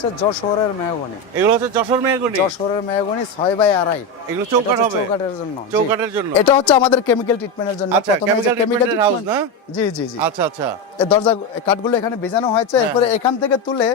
হচ্ছে যশোরের মেহগনি। এগুলো হচ্ছে যশোর মেহগনি। যশোরের মেহগনি 6x2। এগুলো চৌকাঠ হবে? চৌকাঠের জন্য। চৌকাঠের জন্য। এটা হচ্ছে আমাদের কেমিক্যাল ট্রিটমেন্টের জন্য। আচ্ছা, কেমিক্যাল ট্রিটমেন্টের হাউস না? জি জি জি। আচ্ছা আচ্ছা। এই দরজা কাঠগুলো এখানে ভেজানো হয়েছে, এরপরে এখান থেকে তুলে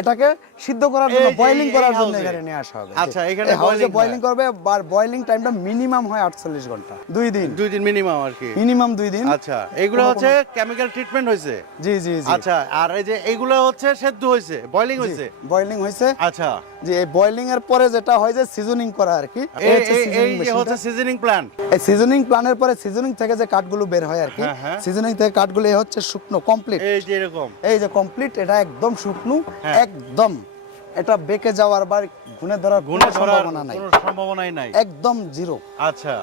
এটাকে সিদ্ধ করার জন্য, বয়লিং করার জন্য এখানে নিয়ে আসা হবে। আচ্ছা, এখানে বয়লিং করবে, আর বয়লিং টাইমটা মিনিমাম হয় 48 ঘন্টা, 2 দিন। 2 দিন মিনিমাম আর কি। মিনিমাম 2 দিন। আচ্ছা, এগুলো হচ্ছে কেমিক্যাল ট্রিটমেন্ট হয়েছে। জি জি জি। আচ্ছা, আর এই যে এগুলো হচ্ছে সেদ্ধ হয়েছে, বয়লিং হয়েছে। বয়লিং হয়েছে। আচ্ছা। যে এই বয়লিং এর পরে যেটা হয় যে সিজনিং করা আর কি। এই হচ্ছে সিজনিং প্ল্যান। এই সিজনিং প্ল্যানের পরে সিজনিং থেকে যে কাঠগুলো বের হয় আর কি, সিজনিং থেকে কাঠগুলো এই হচ্ছে শুকনো কমপ্লিট। এই যে এরকম, এই যে কমপ্লিট, এটা একদম শুকনো, একদম এটা বেঁকে যাওয়ার বা ঘুনে ধরার কোনো সম্ভাবনাই নাই, একদম জিরো। আচ্ছা,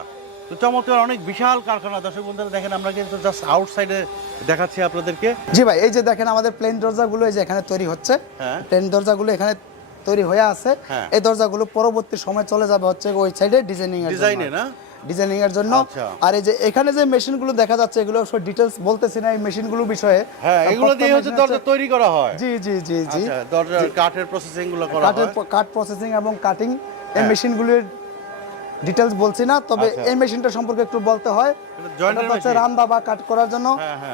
তো চমৎকার, অনেক বিশাল কারখানা। দর্শক বন্ধুরা দেখেন, আমরা কিন্তু জাস্ট আউটসাইডে দেখাচ্ছি আপনাদেরকে। জি ভাই, এই যে দেখেন আমাদের প্লেন দরজাগুলো এই যে এখানে তৈরি হচ্ছে, প্লেন দরজাগুলো এখানে তৈরি হয়ে আছে। এই দরজাগুলো পরবর্তী সময় চলে যাবে হচ্ছে ওই সাইডে ডিজাইনিং এর জন্য। ডিজাইনিং এর জন্য। আর এই যে এখানে যে মেশিনগুলো দেখা যাচ্ছে, এগুলো সব ডিটেইলস বলতেছি না এই মেশিনগুলো বিষয়ে। হ্যাঁ, এগুলো দিয়ে হচ্ছে দরজা তৈরি করা হয়। জি জি জি জি। আচ্ছা, দরজার কাঠের প্রসেসিং গুলো করা হয়। কাঠ প্রসেসিং এবং কাটিং, এই মেশিনগুলোর ডিটেইলস বলছি না, তবে এই মেশিনটা সম্পর্কে একটু বলতে হয়। এটা হচ্ছে রান্দা বা কাট করার জন্য,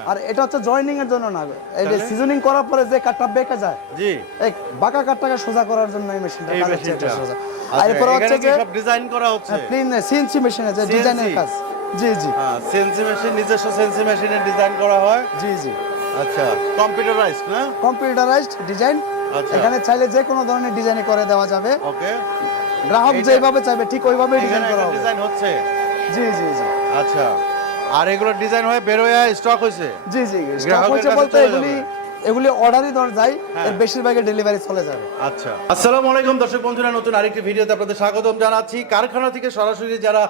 আর এটা হচ্ছে জয়েনিং এর জন্য না। এই যে সিজনিং করার পরে যে কাটটা বেঁকে যায়, জি, এই বাঁকা কাটটাকে সোজা করার জন্য এই মেশিনটা কাজ হচ্ছে সোজা। আর এরপর হচ্ছে যে সব ডিজাইন করা হচ্ছে প্লেন সিএনসি মেশিনে যে ডিজাইনের কাজ। জি জি, হ্যাঁ, সিএনসি মেশিন, নিজস্ব সিএনসি মেশিনে ডিজাইন করা হয়। জি জি। আচ্ছা, কম্পিউটারাইজড না? Computerised design. এখানে চাইলে যে কোনো ধরনের ডিজাইন করে দেওয়া যাবে। ওকে, গ্রাহক যেভাবে চাইবে ঠিক ওইভাবেই ডিজাইন করা হবে। ডিজাইন হচ্ছে। জি জি জি। আচ্ছা, আর এগুলো ডিজাইন হয়ে বের হয়ে স্টক হইছে? জি জি, স্টক হইছে বলতে এগুলি অর্ডারই দরজায়, এর বেশিরভাগই ডেলিভারি চলে যাবে। আচ্ছা, আসসালামু আলাইকুম দর্শক বন্ধুরা, নতুন আরেকটি ভিডিওতে আপনাদের স্বাগতম জানাচ্ছি। কারখানা থেকে সরাসরি যারা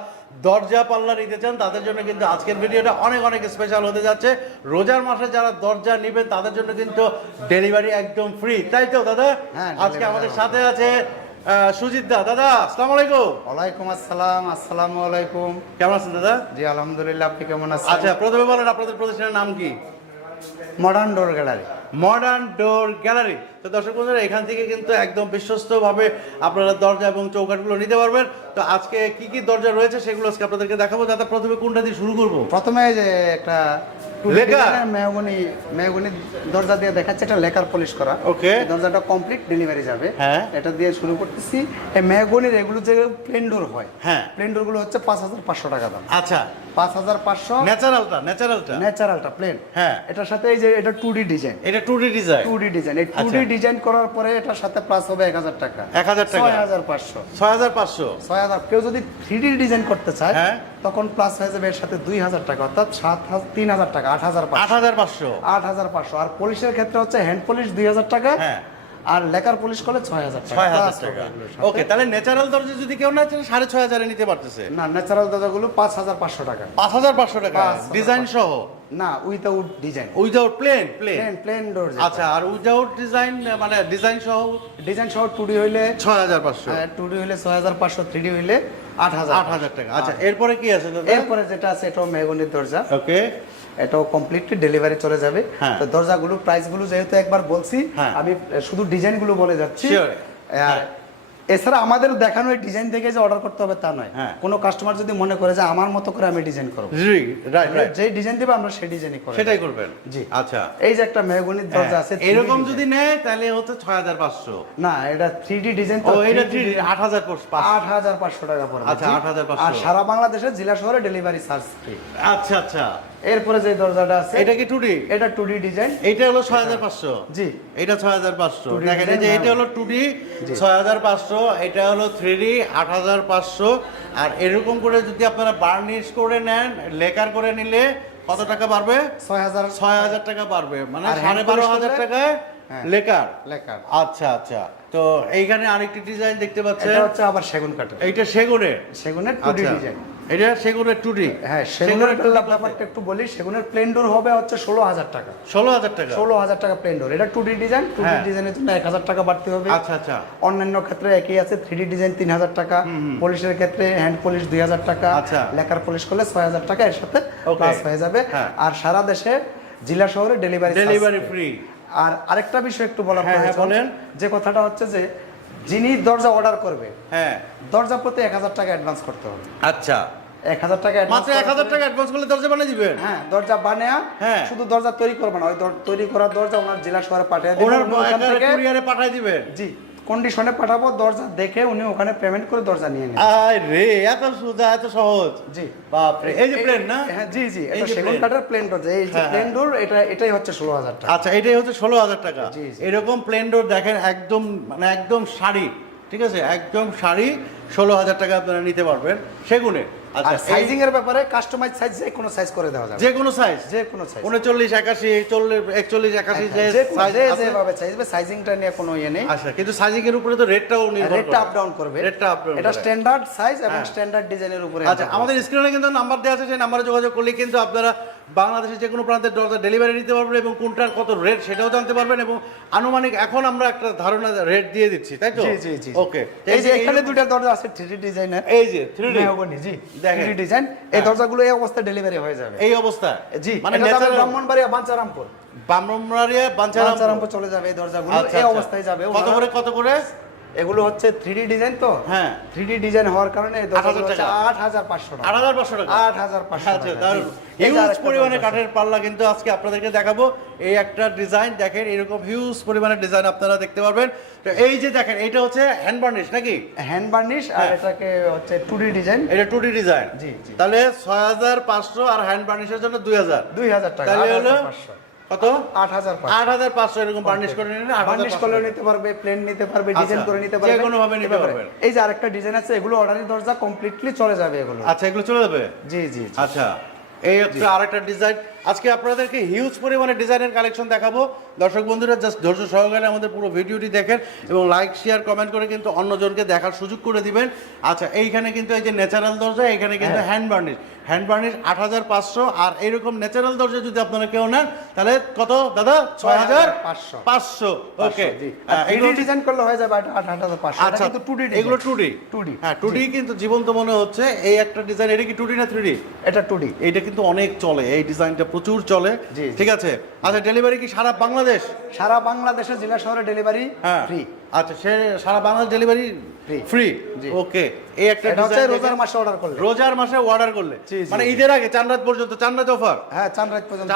দরজা পাল্লা নিতে চান তাদের জন্য কিন্তু আজকের ভিডিওটা অনেক অনেক স্পেশাল হতে যাচ্ছে। রোজার মাসে যারা দরজা নেবেন তাদের জন্য কিন্তু ডেলিভারি একদম ফ্রি, তাই তো দাদা? আজকে আমাদের সাথে আছে সুজিত দা। দাদা আসসালামু আলাইকুম। ওয়ালাইকুম আসসালাম। আসসালামু আলাইকুম। কেমন আছেন দাদা? জি আলহামদুলিল্লাহ, আপনি কেমন আছেন? আচ্ছা, প্রথমে বলেন আপনাদের প্রতিষ্ঠানের নাম কি? মডার্ন ডোর গ্যালারি। মডার্ন ডোর গ্যালারি। তো দর্শক বন্ধুরা, এখান থেকে কিন্তু একদম বিশ্বস্তভাবে আপনারা দরজা এবং চৌকাঠগুলো নিতে পারবেন। তো আজকে কি কি দরজা রয়েছে সেগুলো আজকে আপনাদেরকে দেখাবো। দাদা প্রথমে কোনটা দিয়ে শুরু করবো? প্রথমে যে একটা মেহগনি দরজা দিয়ে দেখাচ্ছে, এটা লেকার পলিশ করা। ওকে, দরজাটা কমপ্লিট ডেলিভারি যাবে। হ্যাঁ, এটা দিয়ে শুরু করতেছি। এই মেহগনির এগুলো যে প্লেন ডোর হয়, হ্যাঁ, প্লেন ডোর গুলো হচ্ছে 5500 টাকা দাম। আচ্ছা, 5500। ন্যাচারালটা প্লেন। হ্যাঁ, এটার সাথে এই যে এটা 2D ডিজাইন। এটা 2D ডিজাইন। 2D ডিজাইন, এই 2D ডিজাইন করার পরে এটার সাথে প্লাস হবে 1000 টাকা। 1000 টাকা, 6500। 6500। কেউ যদি 3D ডিজাইন করতে চায় তখন প্লাস হয়ে যাবে এর সাথে 2000 টাকা, অর্থাৎ 3000 টাকা, 8500। 8500। আর পলিশের ক্ষেত্রে হচ্ছে হ্যান্ড পলিশ 2000 টাকা, আর লেকার পলিশ করলে 6000 টাকা। ওকে, তাহলে ন্যাচারাল দরজা যদি কেউ না চায় 6500 এ নিতে পারতেছে? না, ন্যাচারাল দরজাগুলো 5500 টাকা। 5500 টাকা ডিজাইন সহ? না, উইদাউট ডিজাইন, উইদাউট প্লেন ডোর। আচ্ছা, আর উইদাউট ডিজাইন মানে ডিজাইন সহ? 2D হইলে 6500, 2D হইলে 6500, 3D হইলে 8000 টাকা। আচ্ছা, এরপরে কি আছে দাদা? এরপরে যেটা আছে এটাও মেহগনির দরজা। ওকে, এটাও কমপ্লিটলি ডেলিভারি চলে যাবে। তো দরজাগুলো প্রাইসগুলো যেহেতু একবার বলছি, আমি শুধু ডিজাইনগুলো বলে যাচ্ছি। এছাড়া আমাদের দেখানো এই ডিজাইন থেকে যে অর্ডার করতে হবে তা নয়। কোনো কাস্টমার যদি মনে করে যে আমার মতো করে আমি ডিজাইন করব, যে ডিজাইন দেবে আমরা সেই ডিজাইনই করব, সেটাই করবেন। জি। আচ্ছা, এই যে একটা মেহগনির দরজা আছে, এরকম যদি নেয় তাহলে হচ্ছে 6500। না, এটা 3D ডিজাইন। ও, এটা 3D 8500 টাকা পড়বে। আচ্ছা, 8500। আর সারা বাংলাদেশে জেলা শহরে ডেলিভারি চার্জ ফ্রি। আচ্ছা আচ্ছা। এরপরে যে দরজাটা আছে এটা কি 2D? এটা 2D ডিজাইন। এটা হলো 6500। জি, এটা 6500। দেখেন, এই যে এটা হলো 2D 6500, এটা হলো 3D 8500। আর এরকম করে যদি আপনারা বার্নিশ করে নেন, লেকার করে নিলে কত টাকা বাড়বে? 6000 টাকা বাড়বে, মানে 12500 টাকায় লেকার। আচ্ছা আচ্ছা। তো এইখানে আরেকটি ডিজাইন দেখতে পাচ্ছেন, এটা হচ্ছে আবার সেগুন কাঠের। এইটা সেগুনের 2D ডিজাইন। এটা সেগুনের 2D। হ্যাঁ, সেগুনের ব্যাপারটা একটু বলি। সেগুনের প্লেন ডোর হবে হচ্ছে 16000 টাকা। 16000 টাকা প্লেন ডোর। এটা 2D ডিজাইন। 2D ডিজাইনের জন্য 1000 টাকা বাড়তি হবে। আচ্ছা আচ্ছা। অন্যান্য ক্ষেত্রে একই আছে। 3D ডিজাইন 3000 টাকা, পলিশের ক্ষেত্রে হ্যান্ড পলিশ 2000 টাকা, লেকার পলিশ করলে 6000 টাকা এর সাথে প্লাস হয়ে যাবে। আর সারা দেশে জেলা শহরে ডেলিভারি ফ্রি। আর আরেকটা বিষয় একটু বলা হ্যাঁ, প্রয়োজন, বলেন। যে কথাটা হচ্ছে যে যিনি দরজা অর্ডার করবে হ্যাঁ, দরজা প্রতি 1000 টাকা অ্যাডভান্স করতে হবে। আচ্ছা, 1000 টাকা মাত্র 1000 টাকা অ্যাডভান্স করলে দরজা বানিয়ে দিবেন? হ্যাঁ, দরজা বানায়া হ্যাঁ। শুধু দরজা তৈরি করবে না, ওই তৈরি করা দরজা ওনার জেলা শহরে পাঠিয়ে দিবেন, ওনার উনি ওখান থেকে কুরিয়ারে পাঠিয়ে দিবেন? জি কন্ডিশনে পাঠাবো, দরজা দেখে উনি ওখানে পেমেন্ট করে দরজা নিয়ে নেবেন। আরে এত সোজা, এত সহজ। জি বাপ রে, এই যে প্লেন না? হ্যাঁ জি জি, এই এটা যে সেগুন plane। কাঠের প্লেন ডোর, এই যে হ্যাঁ, প্লেন ডোর এটাই হচ্ছে 16000 টাকা। আচ্ছা, এটাই হচ্ছে 16000 টাকা। জি, জি। এরকম প্লেন ডোর দেখেন, একদম মানে একদম শাড়ি, ঠিক আছে, একদম শাড়ি 16000 টাকা আপনারা নিতে পারবেন সেগুনে। আর আচ্ছা, সাইজিং এর ব্যাপারে কাস্টমাইজ সাইজ যে কোনো সাইজ করে দেওয়া যাবে, যে কোনো সাইজ, যে কোনো সাইজ, 39 81 40 41 81 যে যে কোনো- সাইজ যে আছে। যেভাবে চাইবে, সাইজিংটা নিয়ে কোনো ইয়ে নেই। আচ্ছা, কিন্তু সাইজিং এর উপরে তো রেটটাও নির্ভর করে। রেটটা আপ ডাউন করবে, রেটটা আপ ডাউন এটা করে। স্ট্যান্ডার্ড সাইজ এবং হ্যাঁ। স্ট্যান্ডার্ড ডিজাইনের উপরে। আচ্ছা, আমাদের স্ক্রিনে কিন্তু নাম্বার দেওয়া আছে, সেই নাম্বারে যোগাযোগ করলে কিন্তু আপনারা বাংলাদেশের যে কোনো প্রান্তের দরজা ডেলিভারি নিতে পারবেন এবং কোনটার কত রেট সেটাও জানতে পারবেন, এবং আনুমানিক এখন আমরা একটা ধারণা রেট দিয়ে দিচ্ছি, তাই তো? জি জি জি। ওকে, এই যে এখানে দুইটা দরজা আছে 3D ডিজাইনের, এই যে 3D মেহগনি, জি দেখেন। 3D ডিজাইন, এই দরজাগুলো এই অবস্থায় ডেলিভারি হয়ে যাবে। এই অবস্থা, জি মানে এটা যাবে ন্যাচারাল ব্রাহ্মণবাড়িয়া বাঞ্চারামপুর, বামরামরিয়া বাঞ্চারাম। বাঞ্চারামপুর চলে যাবে এই দরজাগুলো, আচ্ছা, এই আচ্ছা। অবস্থায় যাবে। কত করে, কত করে? এগুলো হচ্ছে 3D ডিজাইন তো, হ্যাঁ। 3D ডিজাইন হওয়ার কারণে এই দরজাগুলো 8000 হচ্ছে টাকা। 8500 টাকা। 8500 টাকা। 8500 আচ্ছা, টাকা, দারুণ। জি। এই যে হিউজ আরেকটা পরিমাণে দরজা কাঠের পাল্লা কিন্তু আজকে আপনাদেরকে দেখাবো। এই একটা ডিজাইন দেখেন, এরকম হিউজ পরিমাণে ডিজাইন আপনারা দেখতে পারবেন। তো এই যে দেখেন, এটা হচ্ছে হ্যান্ড বার্নিশ নাকি? হ্যান্ড বার্নিশ, আর হ্যাঁ। এটাকে হচ্ছে 2D ডিজাইন, এটা 2D ডিজাইন। জি, জি। তাহলে 6500 আর হ্যান্ড বার্নিশের জন্য 2000। 2000 টাকা। তাহলে হলো 8500 কত? 8500 8500 এরকম বার্নিশ করে নিলে বার্নিশ 8500 করলে নিতে পারবে, প্লেন নিতে পারবে, ডিজাইন আচ্ছা, করে নিতে পারবে, যে কোনো ভাবে নিতে পারবেন। এই যে আরেকটা ডিজাইন আছে, এগুলো অর্ডারি দরজা কমপ্লিটলি চলে যাবে এগুলো। আচ্ছা, এগুলো চলে যাবে। জি জি জি। আচ্ছা, এই একটা আরেকটা ডিজাইন আজকে আপনাদেরকে হিউজ পরিমাণে ডিজাইনের কালেকশন দেখাবো। দর্শক বন্ধুরা জাস্ট ধৈর্য সহকারে আমাদের পুরো ভিডিওটি দেখেন এবং লাইক শেয়ার কমেন্ট করে কিন্তু অন্যজনকে দেখার সুযোগ করে দিবেন। আচ্ছা, এইখানে কিন্তু এই যে ন্যাচারাল দরজা, এখানে কিন্তু হ্যান্ড বার্নিশ 8500, আর এরকম ন্যাচারাল দরজা যদি আপনারা কেউ নেন তাহলে কত দাদা? 6500। ওকে, এগুলো ডিজাইন করলে হয়ে যাবে 8500। আচ্ছা, কিন্তু 2D ডিজাইন, এগুলো 2D 2D হ্যাঁ, 2D কিন্তু জীবন্ত মনে হচ্ছে। এই একটা ডিজাইন, এটা কি 2D না 3D? এটা 2D। এইটা কিন্তু অনেক চলে, এই ডিজাইনটা প্রচুর চলে। জি, জি। ঠিক আছে। আচ্ছা, ডেলিভারি কি সারা বাংলাদেশ? সারা বাংলাদেশের জেলা শহরে ডেলিভারি হ্যাঁ, ফ্রি। আচ্ছা, সে সারা বাংলাদেশ ডেলিভারি ফ্রি। জি। ওকে, এই একটা এটা হচ্ছে ডিজাইন রোজার মাসে অর্ডার করলে, রোজার মাসে অর্ডার করলে, জি, জি, মানে জি। ঈদের আগে চাঁদ রাত পর্যন্ত, চাঁদ রাত অফার, হ্যাঁ চাঁদ রাত পর্যন্ত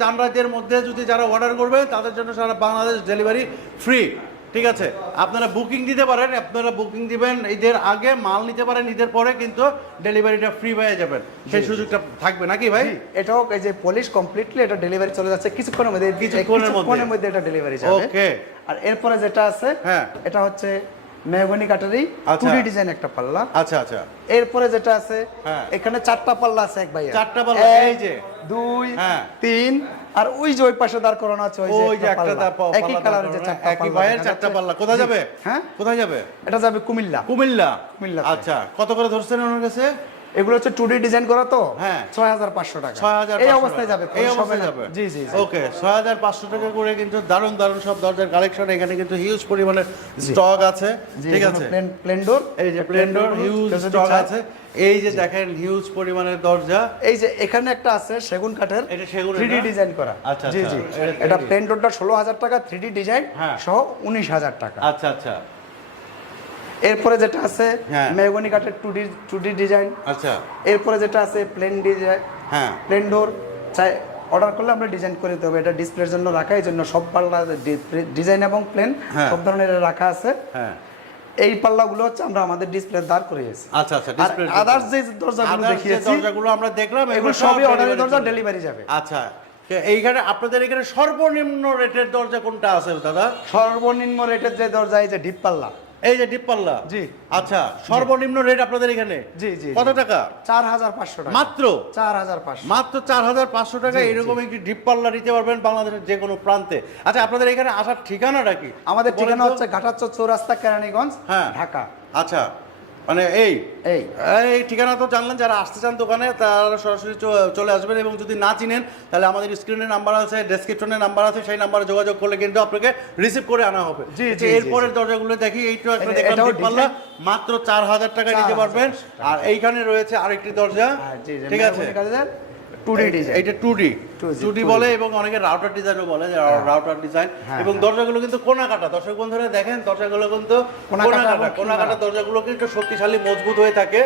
চাঁদ রাতের মধ্যে যদি যারা অর্ডার করবে তাদের জন্য সারা বাংলাদেশ ডেলিভারি ফ্রি। ঠিক আছে, আপনারা বুকিং দিতে পারেন, আপনারা বুকিং দিবেন ঈদের আগে, মাল নিতে পারেন, ঈদের পরে কিন্তু ডেলিভারিটা ফ্রি পেয়ে যাবেন, সেই সুযোগটা থাকবে নাকি ভাই? এটাও এই যে পলিশ কমপ্লিটলি এটা ডেলিভারি চলে যাচ্ছে কিছুক্ষণের মধ্যে, কিছুক্ষণের মধ্যে এটা ডেলিভারি যাবে। ওকে, আর এরপরে যেটা আছে, হ্যাঁ, এটা হচ্ছে মেহগনি কাঠেরই আচ্ছা। 2D ডিজাইন একটা পাল্লা। আচ্ছা আচ্ছা, এরপরে যেটা আছে, হ্যাঁ, এখানে 4টা পাল্লা আছে এক ভাইয়া, 4টা পাল্লা, এই যে 2 হ্যাঁ 3, আর ওই যে ওই পাশে দাঁড় করানো আছে, ওই যে একটা একই কালারের যে 4টা একই ভাইয়ের 4টা পাল্লা। কোথায় যাবে? হ্যাঁ, কোথায় যাবে? এটা যাবে কুমিল্লা। কুমিল্লা। কুমিল্লা। আচ্ছা, কত করে ধরছেন ওনার কাছে? এগুলো হচ্ছে 2D ডিজাইন করা তো, হ্যাঁ, 6500 টাকা। 6500 এই অবস্থায় যাবে, এই অবস্থায় যাবে। জি জি। ওকে, 6500 টাকা করে কিন্তু দারুণ দারুণ সব দরজার কালেকশন, এখানে কিন্তু হিউজ পরিমাণে স্টক আছে। ঠিক আছে, প্লেন ডোর, এই যে প্লেন ডোর হিউজ স্টক আছে। এই যে দেখেন হিউজ পরিমাণের দরজা। এই যে এখানে একটা আছে সেগুন কাঠের, এটা সেগুন 3D ডিজাইন করা। আচ্ছা, জি জি, এটা প্লেন ডোরটা 16000 টাকা, 3D ডিজাইন হ্যাঁ, সহ 19000 টাকা। আচ্ছা আচ্ছা। এরপরে যেটা আছে হ্যাঁ, মেহগনি কাঠের 2D ডিজাইন। আচ্ছা, এরপরে যেটা আছে প্লেন ডিজাইন, হ্যাঁ, প্লেন ডোর চাই অর্ডার করলে আমরা ডিজাইন করে দিতে হবে। এটা ডিসপ্লের জন্য রাখা, এই জন্য সব পাল্লা ডিজাইন এবং প্লেন সব ধরনের রাখা আছে। হ্যাঁ, এই পাল্লাগুলো হচ্ছে আমরা আমাদের ডিসপ্লে দাঁড় করিয়েছি। আচ্ছা আচ্ছা, আর আদার্স যে দরজাগুলো দেখিয়েছি, দরজাগুলো আমরা দেখলাম, এগুলো সবই অর্ডারের দরজা, ডেলিভারি যাবে। আচ্ছা, এইখানে আপনাদের এখানে সর্বনিম্ন রেটের দরজা কোনটা আছে দাদা? সর্বনিম্ন রেটের যে দরজা, এই যে ডিপ পাল্লা, এই যে ডিপ পাল্লা। জি। আচ্ছা, সর্বনিম্ন রেট আপনাদের এখানে জি জি। কত টাকা? 4500 টাকা মাত্র। 4500, মাত্র 4500 টাকা এরকম একটি ডিপ পাল্লা নিতে পারবেন বাংলাদেশের যে কোনো প্রান্তে। আচ্ছা, আপনাদের এখানে আসার ঠিকানাটা কি? আমাদের বলেন ঠিকানা তো। হচ্ছে ঘাটাচর চৌরাস্তা, কেরানীগঞ্জ, হ্যাঁ, ঢাকা। আচ্ছা, মানে এই এই এই ঠিকানা তো জানলেন, যারা আসতে চান দোকানে তারা সরাসরি চলে আসবেন, এবং যদি না চিনেন তাহলে আমাদের স্ক্রিনে নাম্বার আছে, ডেসক্রিপশনে নাম্বার আছে, সেই নাম্বারে যোগাযোগ করলে কিন্তু আপনাকে রিসিভ করে আনা হবে। জি, আচ্ছা, জি, এরপরের দরজাগুলো দেখি, এইটা একটা দেখলাম এটাও ডিপ পাল্লা, মাত্র 4000 টাকা নিতে পারবেন। আর এইখানে রয়েছে আরেকটি দরজা, জি জি, ঠিক আছে, 2D ডিজাইন। এটা 2D বলে এবং অনেকে রাউটার ডিজাইনও বলে, রাউটার ডিজাইন। এবং দরজাগুলো কিন্তু কোনা কাটা, দর্শক বন্ধুরা দেখেন দরজাগুলো কিন্তু কোনা কাটা দরজাগুলো কিন্তু শক্তিশালী মজবুত হয়ে থাকে।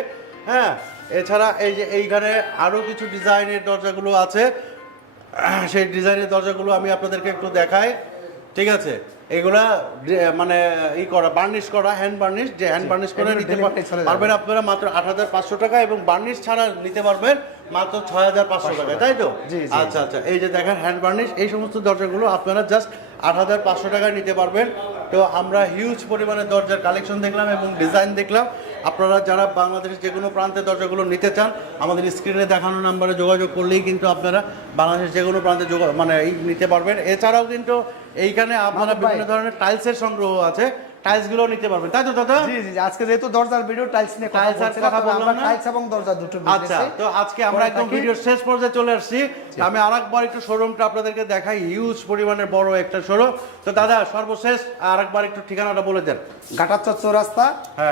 হ্যাঁ, এছাড়া এই যে এইখানে আরো কিছু ডিজাইনের দরজাগুলো আছে, সেই ডিজাইনের দরজাগুলো আমি আপনাদেরকে একটু দেখাই। ঠিক আছে, এগুলা মানে করা বার্নিশ করা, হ্যান্ড বার্নিশ, যে হ্যান্ড বার্নিশ করে নিতে পারবেন আপনারা মাত্র 8,500 টাকা, এবং বার্নিশ ছাড়া নিতে পারবেন মাত্র 6,500 টাকায়, তাই তো? আচ্ছা আচ্ছা, এই যে দেখেন হ্যান্ড বার্নিশ, এই সমস্ত দরজাগুলো আপনারা জাস্ট 8,500 টাকায় নিতে পারবেন। তো আমরা হিউজ পরিমাণে দরজার কালেকশন দেখলাম এবং ডিজাইন দেখলাম। আপনারা যারা বাংলাদেশের যে কোনো প্রান্তে দরজাগুলো নিতে চান, আমাদের স্ক্রিনে দেখানো নাম্বারে যোগাযোগ করলেই কিন্তু আপনারা বাংলাদেশের যে কোনো প্রান্তে মানে নিতে পারবেন। এছাড়াও কিন্তু এইখানে আপনারা বিভিন্ন ধরনের টাইলসের সংগ্রহ আছে, টাইলসগুলো নিতে পারবেন, তাই তো দাদা? জি জি, আজকে যেহেতু দরজার ভিডিও, টাইলস নিয়ে কথা বললাম না, টাইলস এবং দরজা দুটো। আচ্ছা, তো আজকে আমরা একদম ভিডিওর শেষ পর্যায়ে চলে আসছি। আমি আরেকবার একটু শোরুমটা আপনাদেরকে দেখাই, হিউজ পরিমাণের বড় একটা শোরুম। তো দাদা সর্বশেষ আরেকবার একটু ঠিকানাটা বলে দেন। ঘাটাচর চৌরাস্তা,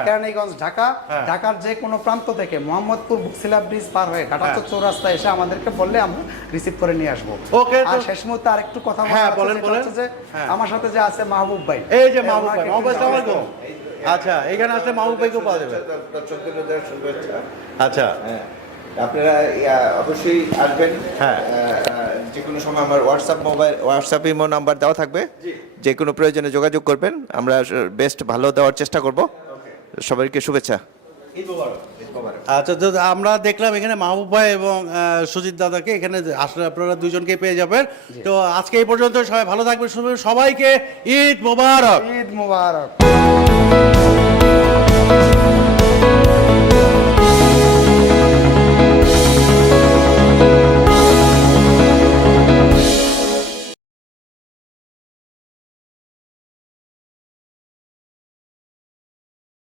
কেরানীগঞ্জ, ঢাকা। ঢাকার যে কোনো প্রান্ত থেকে মোহাম্মদপুর বক্সিলা ব্রিজ পার হয়ে ঘাটাচর চৌরাস্তা এসে আমাদেরকে বললে আমরা রিসিভ করে নিয়ে আসবো। ওকে, আর শেষ মুহূর্তে আরেকটু কথা বলেন। যে আমার সাথে যে আছে মাহবুব ভাই, এই যে মাহবুব ভাই, মাহবুব ভাই আসসালামু আলাইকুম। আচ্ছা, এখানে আসলে মাহবুব ভাইকেও পাওয়া যাবে। আচ্ছা, আপনারা অবশ্যই আসবেন। হ্যাঁ, যে কোনো সময় আমার হোয়াটসঅ্যাপ ইমো নাম্বার দেওয়া থাকবে, যে কোনো প্রয়োজনে যোগাযোগ করবেন, আমরা বেস্ট ভালো দেওয়ার চেষ্টা করব। সবাইকে শুভেচ্ছা। আচ্ছা, তো আমরা দেখলাম এখানে মাহবুব ভাই এবং সুজিত দাদাকে, এখানে আসলে আপনারা দুজনকে পেয়ে যাবেন। তো আজকে এই পর্যন্ত, সবাই ভালো থাকবেন, সবাইকে ঈদ মোবারক। ঈদ মোবারক।